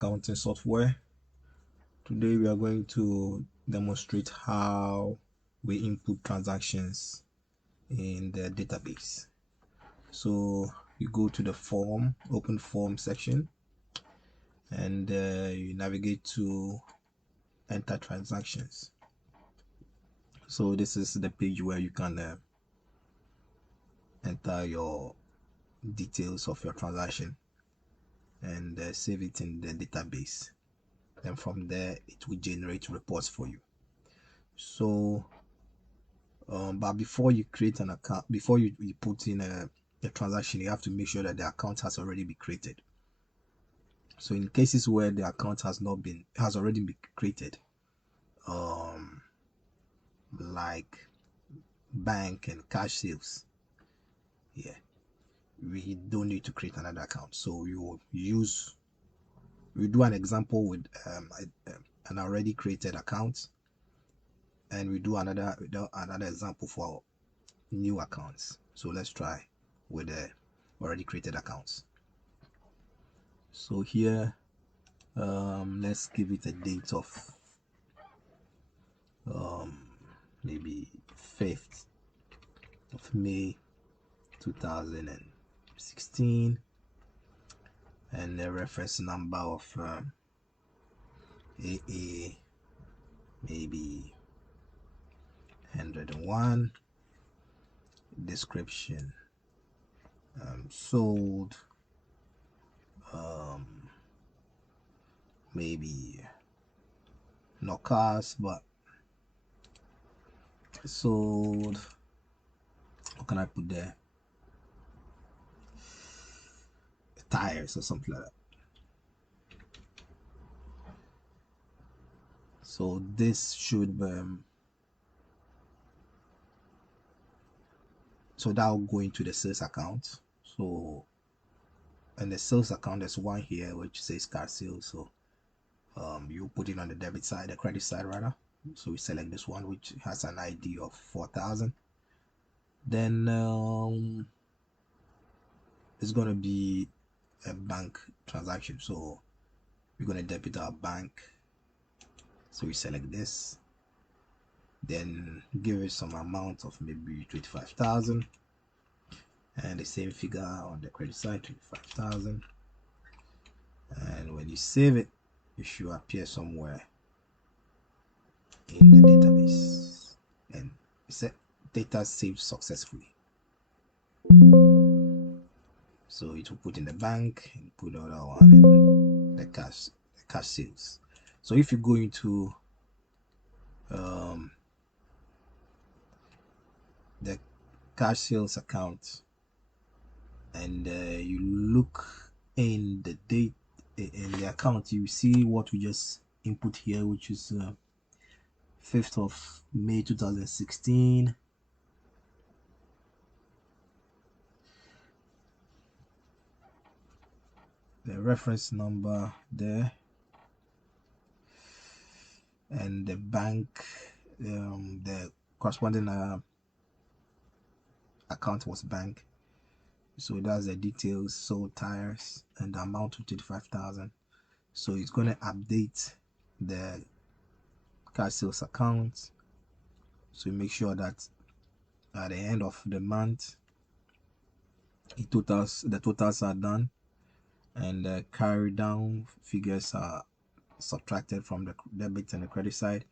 Accounting software. Today we are going to demonstrate how we input transactions in the database. So you go to the form, open form section, and you navigate to enter transactions. So this is the page where you can enter your details of your transaction and save it in the database. And from there it will generate reports for you. So but before you create an account, before you put in a transaction, you have to make sure that the account has already been created. So in cases where the account has already been created, like bank and cash sales, yeah, we don't need to create another account. So we do an example with an already created account, and we do another example for new accounts. So let's try with the already created accounts. So here, let's give it a date of maybe 5th of May 2016, and the reference number of AA maybe 101. Description: sold maybe no cars, but sold, what can I put there, tires or something like that. So this should so that will go into the sales account. So in the sales account, there's one here which says car sales. So you put it on the debit side, the credit side rather. So we select this one which has an ID of 4,000. Then it's gonna be a bank transaction. So we're gonna debit our bank. So we select this, then give it some amount of maybe 25,000, and the same figure on the credit side, 25,000. And when you save it, it should appear somewhere in the database, and it said data saved successfully. So it will put in the bank and put the other one in the cash sales. So if you go into the cash sales account and you look in the date in the account, you see what we just input here, which is 5th of May 2016. The reference number there, and the bank, the corresponding account was bank. So that's the details: sold tires and the amount of 25,000. So it's going to update the car sales account. So make sure that at the end of the month the totals are done, and the carry down figures are subtracted from the debit and the credit side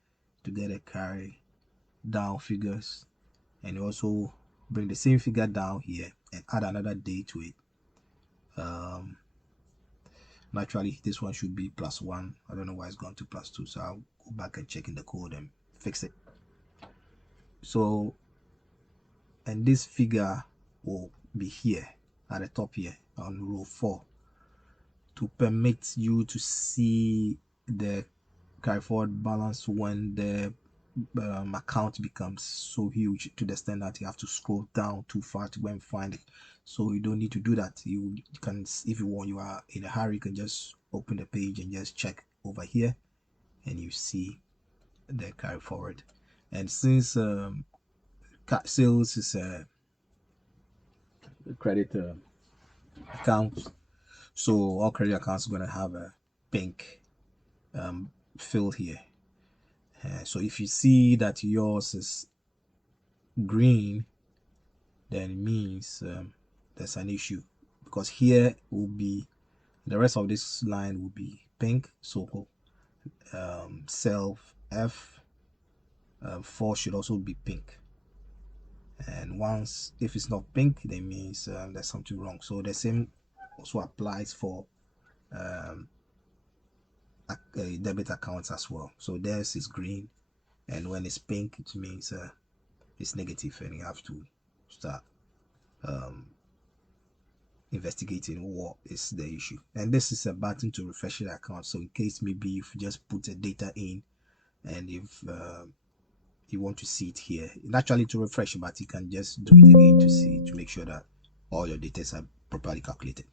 to get a carry down figures, and also bring the same figure down here and add another day to it. Naturally this one should be +1. I don't know why it's gone to +2, so I'll go back and check in the code and fix it. So, and this figure will be here at the top here on row 4 to permit you to see the carry forward balance when the account becomes so huge to the extent that you have to scroll down too far to go and find it. So you don't need to do that. You can, if you want, you are in a hurry, you can just open the page and just check over here and you see the carry forward. And since sales is a credit account, so all credit accounts are going to have pink fill here. So if you see that yours is green, then it means there's an issue, because here will be the rest of this line will be pink. So cell F4 should also be pink. And once if it's not pink, that means there's something wrong. So the same also applies for a debit accounts as well. So theirs is green, and when it's pink, it means it's negative, and you have to start investigating what is the issue. And this is a button to refresh the account, so in case maybe you've just put the data in, and if you want to see it here, naturally to refresh, but you can just do it again to see, to make sure that all your data are properly calculated.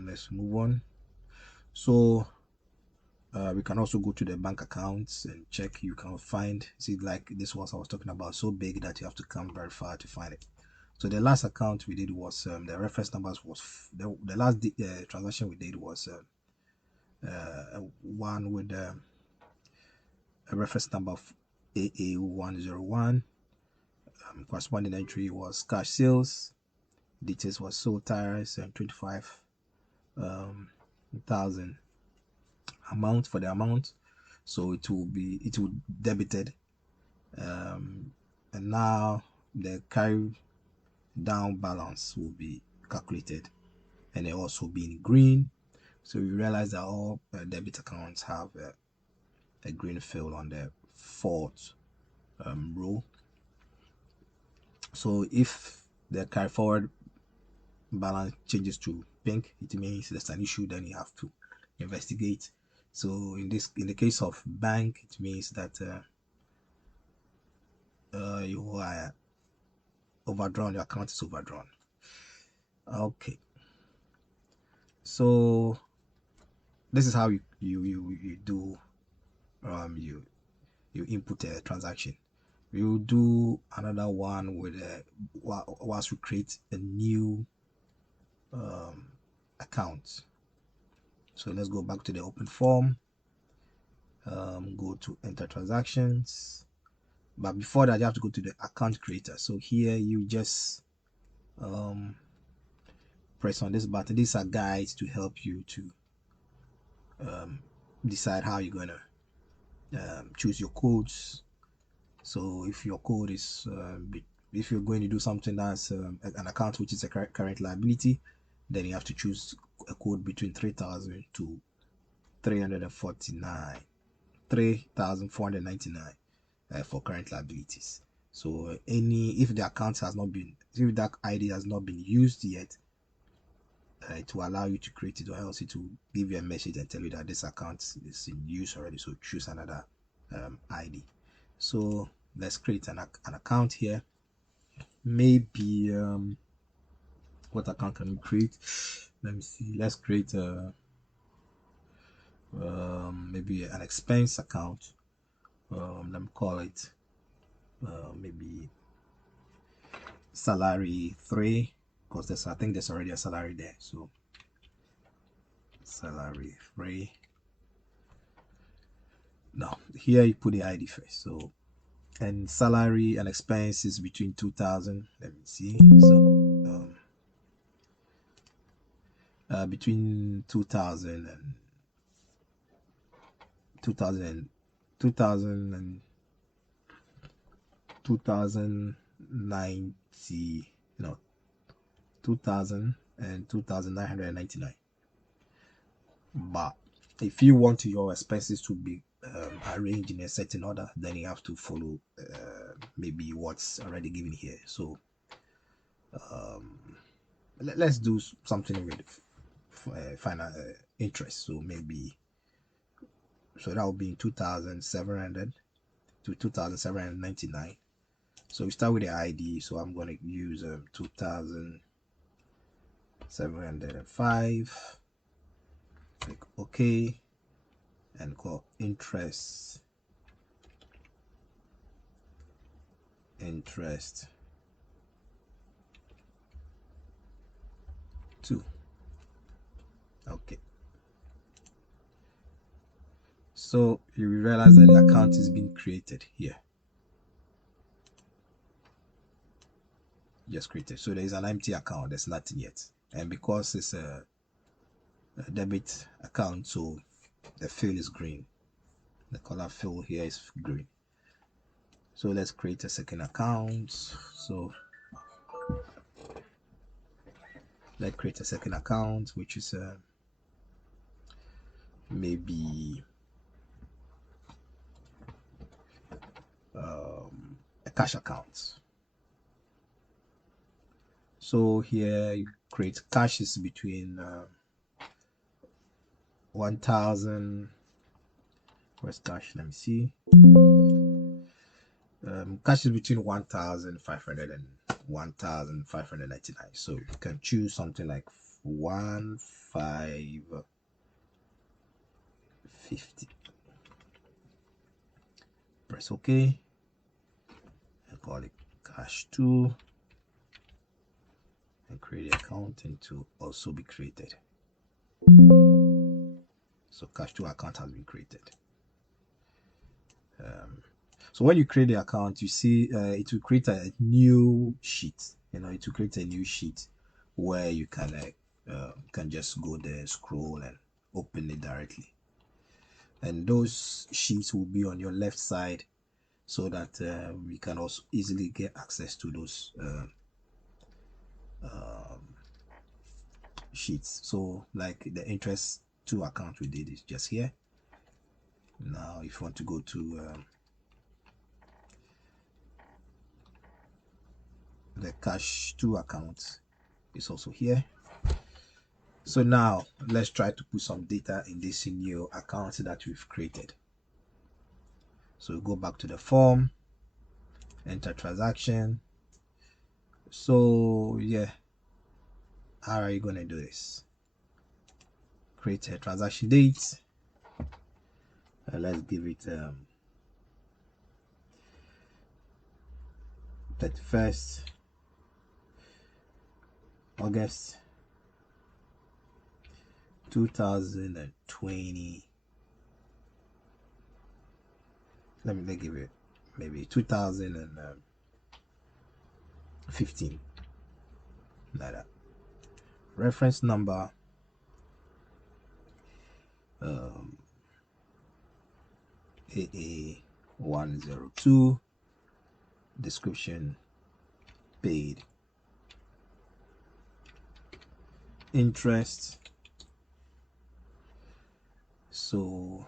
Let's move on. So we can also go to the bank accounts and check. You can find, see, like this was I was talking about, so big that you have to come very far to find it. So the last account we did was the reference numbers was the last transaction we did was one with a reference number of AA101. Corresponding entry was cash sales. Details was sold tires and 25,000 amount for the amount. So it will debited, and now the carry down balance will be calculated, and it also be in green. So you realize that all debit accounts have a green fill on the fourth row. So if the carry forward balance changes to pink, it means there's an issue, then you have to investigate. So in the case of bank, it means that you are overdrawn, your account is overdrawn. Okay, so this is how you do you input a transaction. We'll do another one with once we create a new account. So let's go back to the open form, go to enter transactions, but before that you have to go to the account creator. So here you just press on this button. These are guides to help you to decide how you're gonna choose your codes. So if your code is if you're going to do something that's an account which is a current liability, then you have to choose a code between 3,000 to 3,499 for current liabilities. So if the account has not been, if that ID has not been used yet, it will allow you to create it, or else it will give you a message and tell you that this account is in use already, so choose another ID. So let's create an account here. Maybe what account can we create? Let me see. Let's create maybe an expense account. Let me call it maybe salary 3, because I think there's already a salary there. So salary 3. Now here you put the ID first. So, and salary and expenses between 2,000. Let me see. So between 2,000 and 2,000 and 2,090, no, 2,000 and 2,999. But if you want your expenses to be arranged in a certain order, then you have to follow maybe what's already given here. So let's do something with final interest. So maybe, so that will be in 2,700 to 2,799. So we start with the ID. So I'm going to use 2,705. Click OK and call interest. 2. Okay, so you realize that the account is being created here, just created. So there is an empty account, there's nothing yet, and because it's a debit account, so the fill is green, the color fill here is green. So let's create a second account. So let's create a second account, which is maybe a cash account. So here you create caches between 1,000. Where's cash? Let me see. Cash is between 1,500 and 1,599. So you can choose something like 1,550. Press OK and call it cash 2 and create the account to also be created. So cash 2 account has been created. So when you create the account, you see it will create a new sheet. It will create a new sheet where you can just go there, scroll, and open it directly. And those sheets will be on your left side, so that we can also easily get access to those sheets. So like the interest 2 account we did is just here. Now if you want to go to the cash 2 account, is also here. So now let's try to put some data in this new account that we've created. So go back to the form, enter transaction. So yeah, how are you going to do this? Create a transaction date. Let's give it 31st August 2020. Let me give it maybe 2015, like that. Reference number AA102. Description paid. Interest. So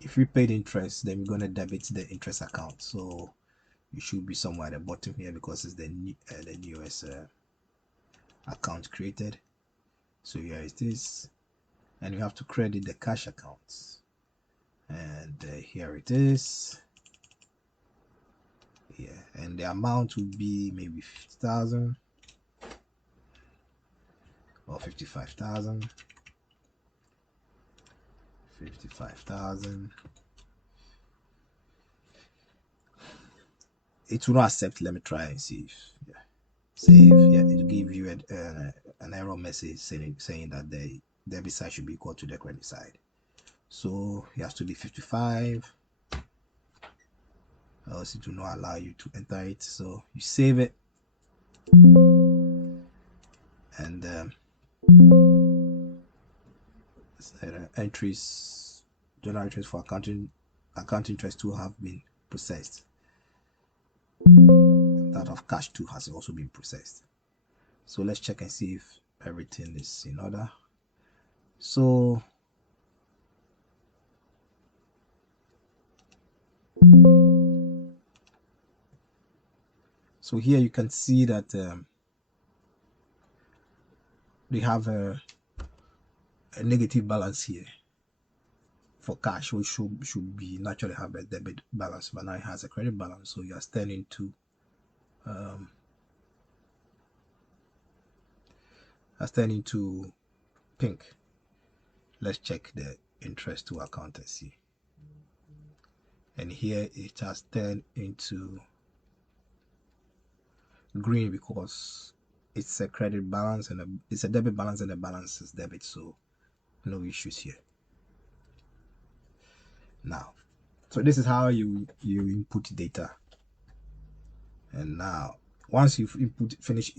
if we paid interest, then we're going to debit the interest account. So you should be somewhere at the bottom here, because it's the newest account created. So here it is, and we have to credit the cash accounts, and here it is. Yeah, and the amount would be maybe 50,000 or 55,000. 55,000. It will not accept. Let me try and see if save. Yeah, it will give you an error message saying that the debit side should be equal to the credit side. So it has to be 55, else it will not allow you to enter it. So you save it, and entries, journal entries for account interest 2 have been processed. That of cash 2 has also been processed. So let's check and see if everything is in order. So here you can see that we have a negative balance here for cash, which should be naturally have a debit balance, but now it has a credit balance. So you are turning to pink. Let's check the interest 2 account and see. And here it has turned into green, because it's a credit balance and it's a debit balance, and the balance is debit, so no issues here. Now, so this is how you input data. And now once you've finished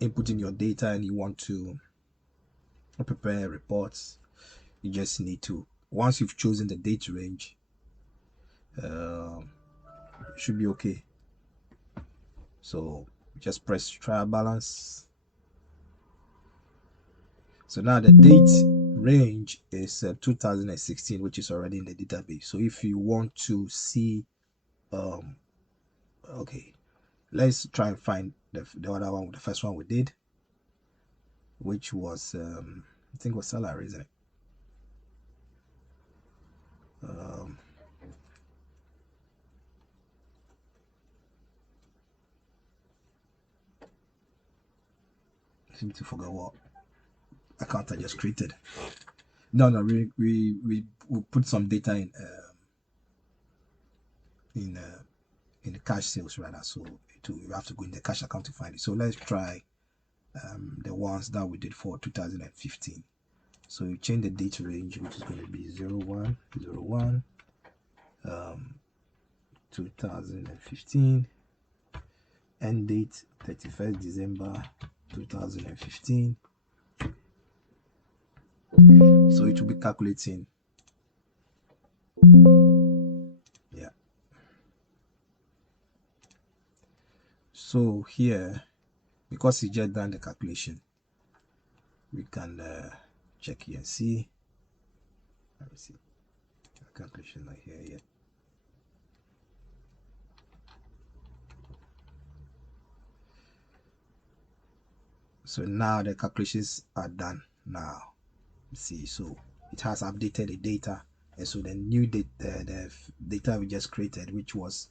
inputting your data and you want to prepare reports, you just need to, once you've chosen the date range, it should be okay. So just press trial balance. So now the date range is 2016, which is already in the database. So if you want to see okay, let's try and find the other one, the first one we did, which was I think it was salary, isn't it? I seem to forget what account I just created. No, we put some data in the cash sales rather, so you have to go in the cash account to find it. So let's try the ones that we did for 2015. So you change the date range, which is going to be 0101 2015, end date 31st December 2015. So it will be calculating, yeah. So here, because it's just done the calculation, we can check here and see. Let me see the calculation right here yet. So now the calculations are done. Now see, so it has updated the data, and so the new data, the data we just created, which was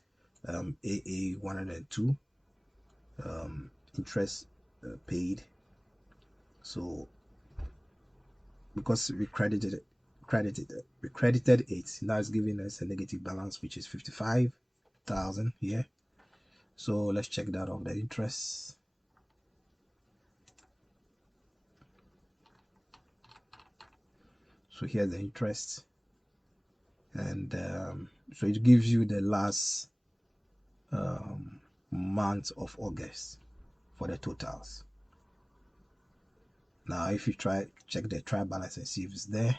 AA 102 interest paid. So because we credited it, now it's giving us a negative balance, which is 55,000 here. So let's check that off the interest. So here's the interest, and so it gives you the last month of August for the totals. Now if you check the trial balance and see if it's there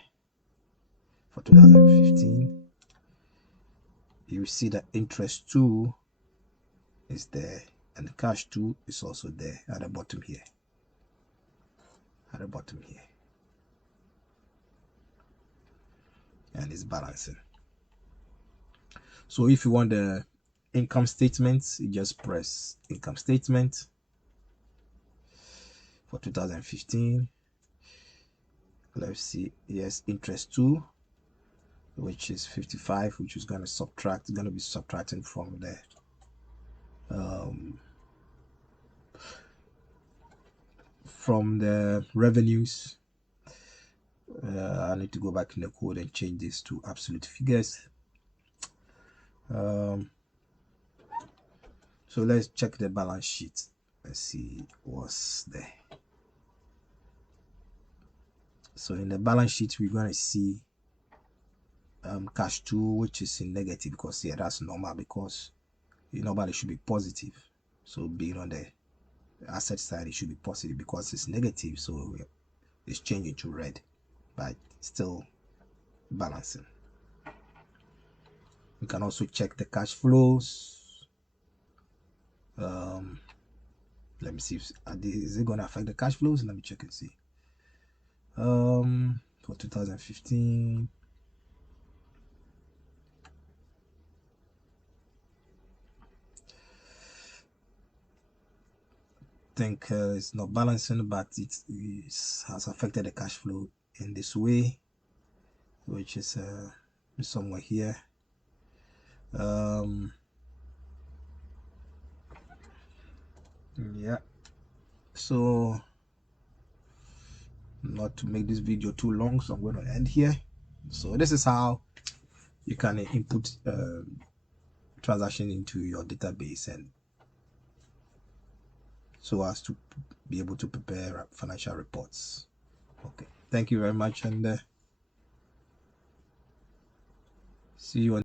for 2015, you see that interest 2 is there, and the cash 2 is also there at the bottom here, and it's balancing. So if you want the income statement, you just press income statement for 2015. Let's see, yes, interest 2, which is 55, which is going to be subtracting from the revenues. I need to go back in the code and change this to absolute figures. So let's check the balance sheet. Let's see what's there. So in the balance sheet, we're going to see cash 2, which is in negative, because yeah, that's normal, because normally should be positive. So being on the asset side, it should be positive because it's negative, so it's changing to red, but still balancing. You can also check the cash flows. Let me see if is it going to affect the cash flows. Let me check and see. For 2015, I think it's not balancing, but it has affected the cash flow in this way, which is somewhere here. Yeah, so not to make this video too long, so I'm going to end here. So this is how you can input transaction into your database and so as to be able to prepare financial reports. Okay, thank you very much, and see you on